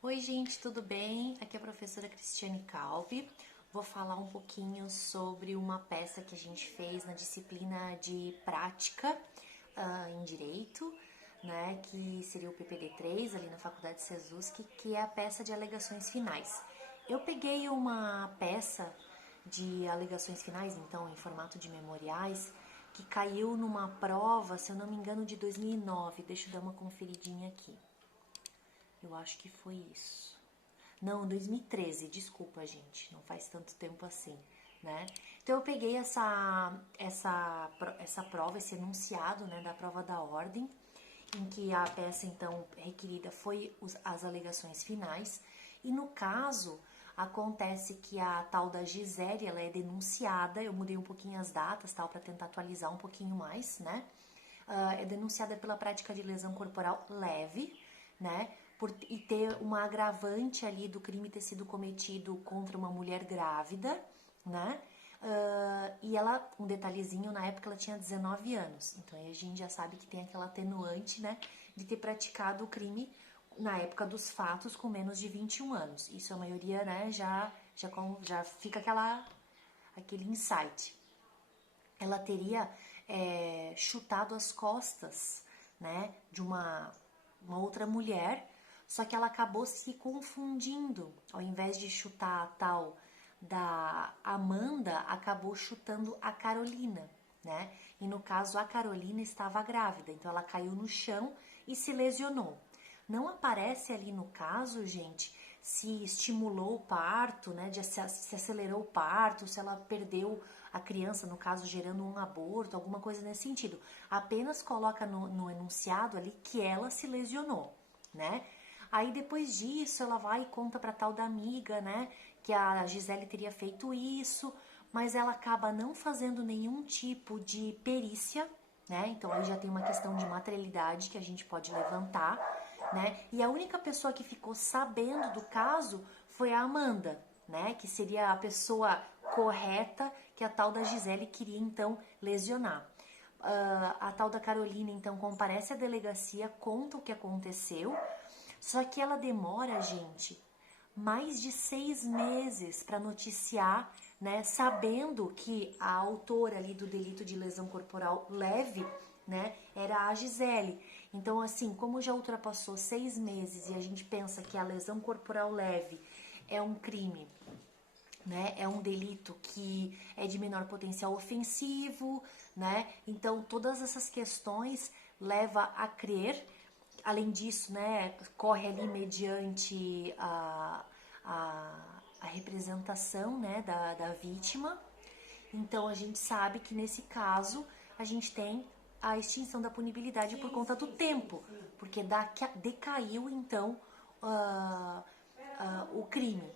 Oi, gente, tudo bem? Aqui é a professora Cristiane Calvi. Vou falar um pouquinho sobre uma peça que a gente fez na disciplina de prática em Direito, né, que seria o PPD3 ali na Faculdade Sesusc, que é a peça de alegações finais. Eu peguei uma peça de alegações finais, então, em formato de memoriais, que caiu numa prova, se eu não me engano, de 2009. Deixa eu dar uma conferidinha aqui. Eu acho que foi isso. Não, 2013, desculpa, gente, não faz tanto tempo assim, né? Então eu peguei essa prova, esse enunciado, né, da prova da ordem, em que a peça então requerida foi as alegações finais, e no caso acontece que a tal da Gisele, ela é denunciada, eu mudei um pouquinho as datas, tal, para tentar atualizar um pouquinho mais, né? É denunciada pela prática de lesão corporal leve, né? E ter uma agravante ali do crime ter sido cometido contra uma mulher grávida, né? E ela, um detalhezinho, na época ela tinha 19 anos. Então aí a gente já sabe que tem aquela atenuante, né? De ter praticado o crime na época dos fatos com menos de 21 anos. Isso a maioria, né? Já fica aquele insight. Ela teria chutado as costas, né, de uma outra mulher, só que ela acabou se confundindo. Ao invés de chutar a tal da Amanda, acabou chutando a Carolina, né? E no caso a Carolina estava grávida, então ela caiu no chão e se lesionou. Não aparece ali no caso, gente, se estimulou o parto, né, se acelerou o parto, se ela perdeu a criança, no caso, gerando um aborto, alguma coisa nesse sentido. Apenas coloca no enunciado ali que ela se lesionou, né? Aí depois disso ela vai e conta pra tal da amiga, né, que a Gisele teria feito isso, mas ela acaba não fazendo nenhum tipo de perícia, né? Então aí já tem uma questão de materialidade que a gente pode levantar, né? E a única pessoa que ficou sabendo do caso foi a Amanda, né? Que seria a pessoa correta que a tal da Gisele queria então lesionar. A tal da Carolina então comparece à delegacia, conta o que aconteceu, só que ela demora, gente, mais de 6 meses para noticiar, né, sabendo que a autora ali do delito de lesão corporal leve, né, era a Gisele. Então, assim, como já ultrapassou 6 meses e a gente pensa que a lesão corporal leve é um crime, né, é um delito que é de menor potencial ofensivo, né, então todas essas questões leva a crer. Além disso, né, corre ali mediante a representação, né, da vítima. Então a gente sabe que nesse caso a gente tem a extinção da punibilidade por conta do tempo, porque decaiu então o crime.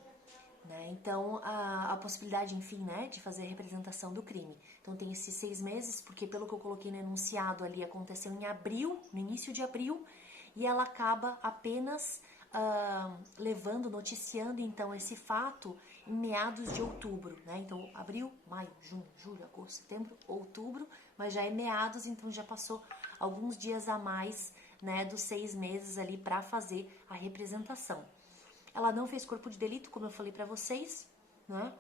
Né? Então, a possibilidade, enfim, né, de fazer a representação do crime. Então, tem esses 6 meses, porque pelo que eu coloquei no enunciado ali, aconteceu em abril, no início de abril, e ela acaba apenas levando, noticiando, então, esse fato em meados de outubro, né? Então, abril, maio, junho, julho, agosto, setembro, outubro, mas já é meados, então já passou alguns dias a mais, né, dos 6 meses ali para fazer a representação. Ela não fez corpo de delito, como eu falei pra vocês, né?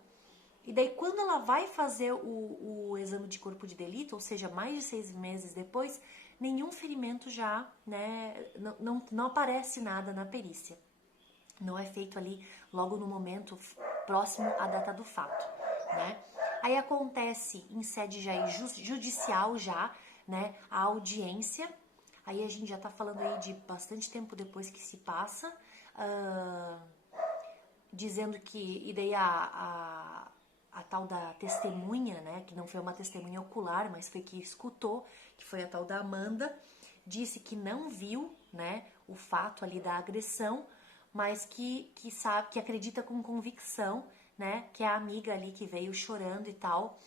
E daí, quando ela vai fazer o exame de corpo de delito, ou seja, mais de 6 meses depois, nenhum ferimento já, né, não aparece nada na perícia. Não é feito ali logo no momento próximo à data do fato, né? Aí acontece em sede já judicial já, né, a audiência. Aí a gente já tá falando aí de bastante tempo depois que se passa, uh, dizendo que, e daí a tal da testemunha, né, que não foi uma testemunha ocular, mas foi que escutou, que foi a tal da Amanda, disse que não viu, né, o fato ali da agressão, mas que sabe, que acredita com convicção, né, que a amiga ali que veio chorando e tal,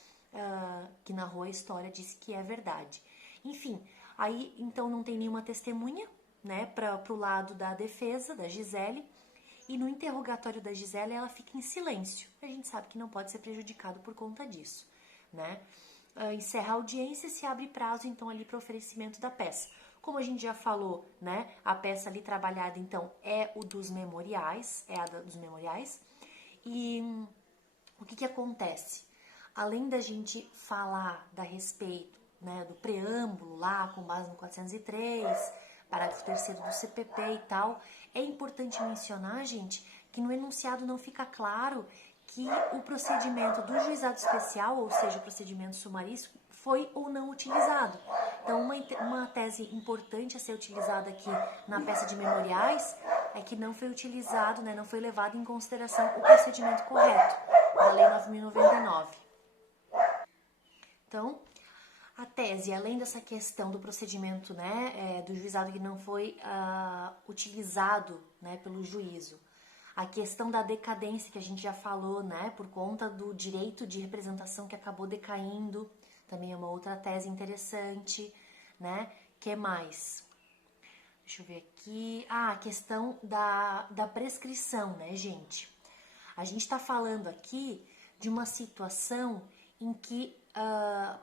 que narrou a história, disse que é verdade. Enfim, aí então não tem nenhuma testemunha, né, para o lado da defesa, da Gisele, e no interrogatório da Gisele ela fica em silêncio. A gente sabe que não pode ser prejudicado por conta disso, né? Encerra a audiência e se abre prazo então ali para oferecimento da peça. Como a gente já falou, né, a peça ali trabalhada, então, é o dos memoriais, é a dos memoriais. E o que acontece? Além da gente falar a respeito, né, do preâmbulo lá, com base no 403, parágrafo 3º do CPP e tal, é importante mencionar, gente, que no enunciado não fica claro que o procedimento do juizado especial, ou seja, o procedimento sumaríssimo, foi ou não utilizado. Então, uma tese importante a ser utilizada aqui na peça de memoriais é que não foi utilizado, né, não foi levado em consideração o procedimento correto da Lei 9.099. Então, a tese, além dessa questão do procedimento, né, do juizado que não foi utilizado, né, pelo juízo, a questão da decadência que a gente já falou, né, por conta do direito de representação que acabou decaindo, também é uma outra tese interessante, né? Que mais? Deixa eu ver aqui. A questão da prescrição, né, gente? A gente está falando aqui de uma situação em que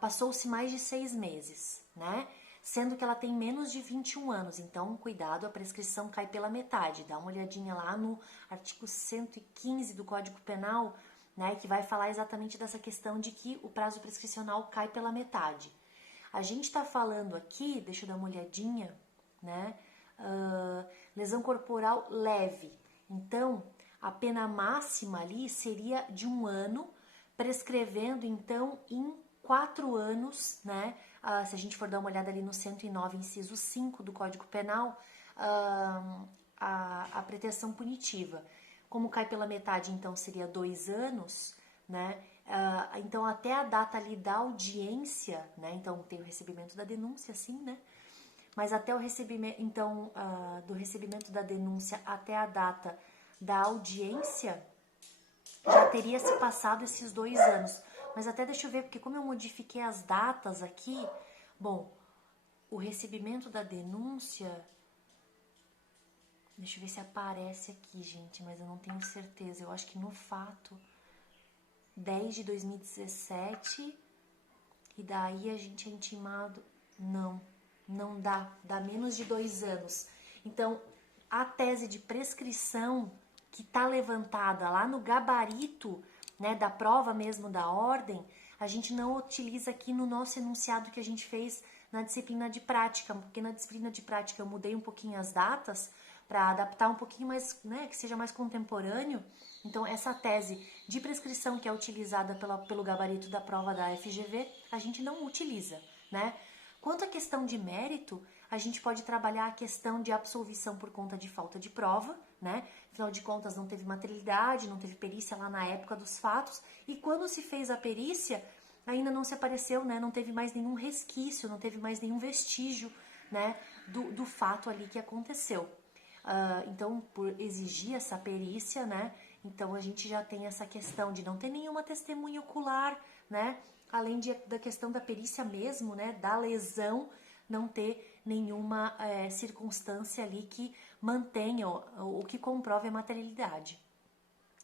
passou-se mais de 6 meses, né? Sendo que ela tem menos de 21 anos. Então, cuidado, a prescrição cai pela metade. Dá uma olhadinha lá no artigo 115 do Código Penal, né, que vai falar exatamente dessa questão de que o prazo prescricional cai pela metade. A gente está falando aqui, deixa eu dar uma olhadinha, né, lesão corporal leve. Então, a pena máxima ali seria de 1 ano, prescrevendo, então, em 4 anos, né, se a gente for dar uma olhada ali no 109, inciso 5 do Código Penal, a pretensão punitiva. Como cai pela metade, então, seria 2 anos, né? Então, até a data ali da audiência, né? Então, tem o recebimento da denúncia, sim, né? Mas até o recebimento, então, do recebimento da denúncia até a data da audiência, já teria se passado esses 2 anos. Mas até deixa eu ver, porque como eu modifiquei as datas aqui, bom, o recebimento da denúncia... Deixa eu ver se aparece aqui, gente, mas eu não tenho certeza. Eu acho que no fato 10 de 2017 e daí a gente é intimado. Não dá menos de 2 anos. Então, a tese de prescrição que está levantada lá no gabarito, né, da prova mesmo da ordem, a gente não utiliza aqui no nosso enunciado que a gente fez na disciplina de prática, porque na disciplina de prática eu mudei um pouquinho as datas, para adaptar um pouquinho mais, né, que seja mais contemporâneo. Então, essa tese de prescrição que é utilizada pelo gabarito da prova da FGV, a gente não utiliza, né? Quanto à questão de mérito, a gente pode trabalhar a questão de absolvição por conta de falta de prova, né? Afinal de contas, não teve materialidade, não teve perícia lá na época dos fatos, e quando se fez a perícia, ainda não se apareceu, né? Não teve mais nenhum resquício, não teve mais nenhum vestígio, né, do fato ali que aconteceu. Então, por exigir essa perícia, né, então a gente já tem essa questão de não ter nenhuma testemunha ocular, né, além da questão da perícia mesmo, né, da lesão, não ter nenhuma circunstância ali que mantenha ou que comprove a materialidade.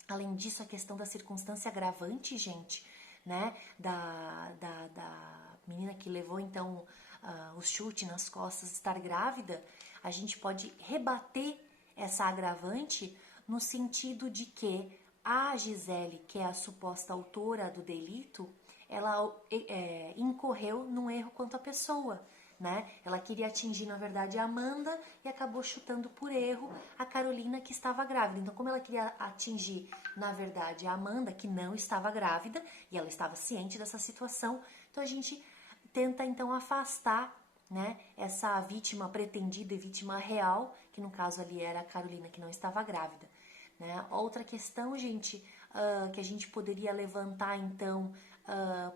Além disso, a questão da circunstância agravante, gente, né, da menina que levou, então, o chute nas costas, estar grávida, a gente pode rebater essa agravante no sentido de que a Gisele, que é a suposta autora do delito, ela incorreu num erro quanto à pessoa, né? Ela queria atingir, na verdade, a Amanda e acabou chutando por erro a Carolina, que estava grávida. Então, como ela queria atingir, na verdade, a Amanda, que não estava grávida, e ela estava ciente dessa situação, então a gente tenta, então, afastar, né, essa vítima pretendida e vítima real, que no caso ali era a Carolina, que não estava grávida, né? Outra questão, gente, que a gente poderia levantar, então,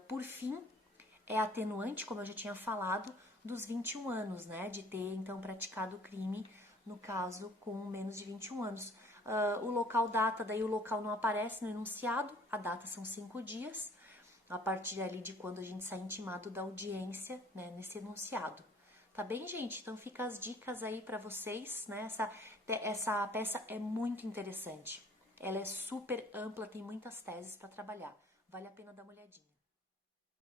por fim, é atenuante, como eu já tinha falado, dos 21 anos, né, de ter, então, praticado o crime, no caso, com menos de 21 anos. O local data, daí o local não aparece no enunciado, a data são 5 dias, a partir ali de quando a gente sai intimado da audiência, né, nesse enunciado. Tá bem, gente? Então fica as dicas aí para vocês, né? Essa peça é muito interessante. Ela é super ampla, tem muitas teses para trabalhar. Vale a pena dar uma olhadinha.